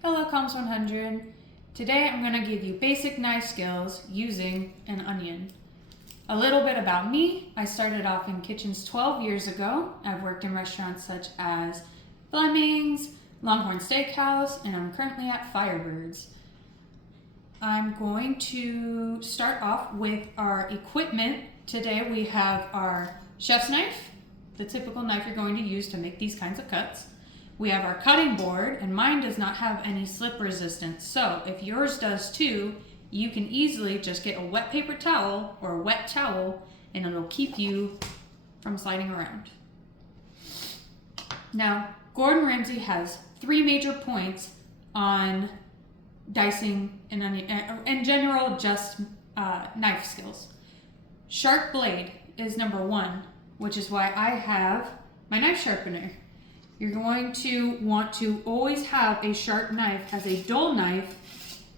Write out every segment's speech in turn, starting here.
Hello Com101. Today I'm going to give you basic knife skills using an onion. A little bit about me. I started off in kitchens 12 years ago. I've worked in restaurants such as Fleming's, Longhorn Steakhouse, and I'm currently at Firebirds. I'm going to start off with our equipment. Today we have our chef's knife, the typical knife you're going to use to make these kinds of cuts. We have our cutting board, and mine does not have any slip resistance. So if yours does too, you can easily just get a wet paper towel or a wet towel and it'll keep you from sliding around. Now, Gordon Ramsay has 3 major points on dicing and in general, just knife skills. Sharp blade is number 1, which is why I have my knife sharpener. You're going to want to always have a sharp knife, as a dull knife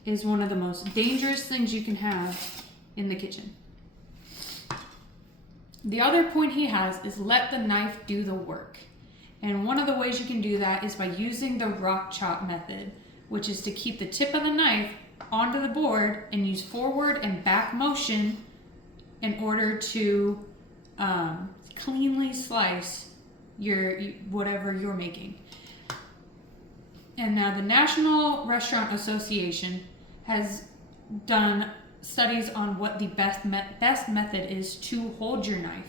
is one of the most dangerous things you can have in the kitchen. The other point he has is let the knife do the work. And one of the ways you can do that is by using the rock chop method, which is to keep the tip of the knife onto the board and use forward and back motion in order to cleanly slice whatever you're making. And now the National Restaurant Association has done studies on what the best method is to hold your knife.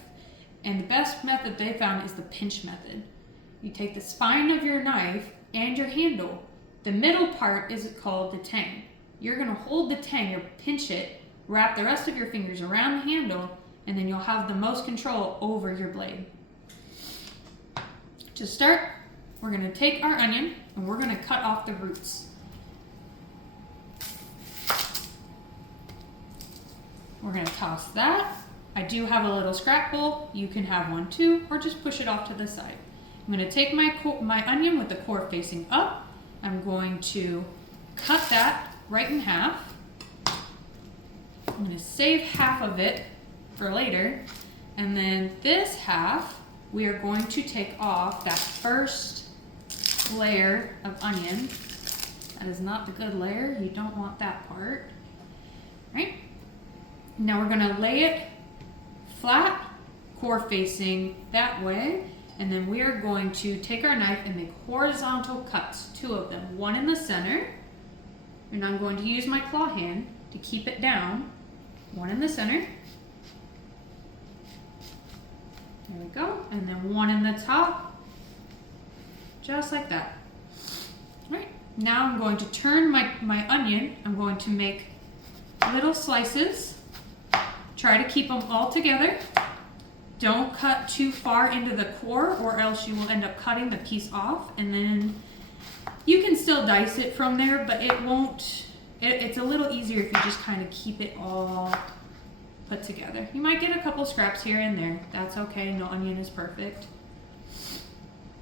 And the best method they found is the pinch method. You take the spine of your knife and your handle. The middle part is called the tang. You're going to hold the tang or pinch it, wrap the rest of your fingers around the handle, and then you'll have the most control over your blade. To start, we're going to take our onion and we're going to cut off the roots. We're going to toss that. I do have a little scrap bowl. You can have one too, or just push it off to the side. I'm going to take my onion with the core facing up. I'm going to cut that right in half. I'm going to save half of it for later. And then this half, we are going to take off that first layer of onion. That is not the good layer. You don't want that part. Right? Now we're going to lay it flat, core facing that way. And then we are going to take our knife and make horizontal cuts, 2 of them. One in the center. And I'm going to use my claw hand to keep it down. One in the center. There we go. And then one in the top. Just like that. All right. Now I'm going to turn my onion. I'm going to make little slices. Try to keep them all together. Don't cut too far into the core or else you will end up cutting the piece off. And then you can still dice it from there, but it won't. It's a little easier if you just kind of keep it all put together. You might get a couple scraps here and there. That's okay. No onion is perfect.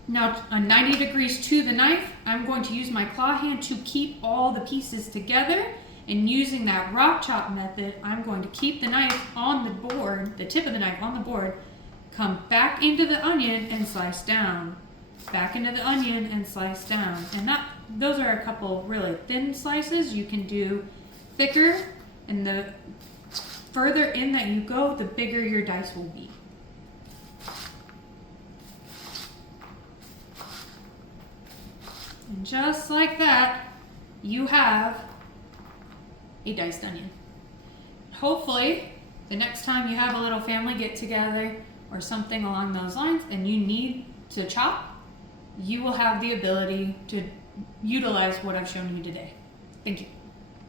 Now, 90 degrees to the knife, I'm going to use my claw hand to keep all the pieces together. And using that rock chop method, I'm going to keep the knife on the board, the tip of the knife on the board, come back into the onion and slice down. Back into the onion and slice down. And those are a couple really thin slices. You can do thicker, and the further in that you go, the bigger your dice will be. And just like that, you have a diced onion. Hopefully, the next time you have a little family get together or something along those lines and you need to chop, you will have the ability to utilize what I've shown you today. Thank you.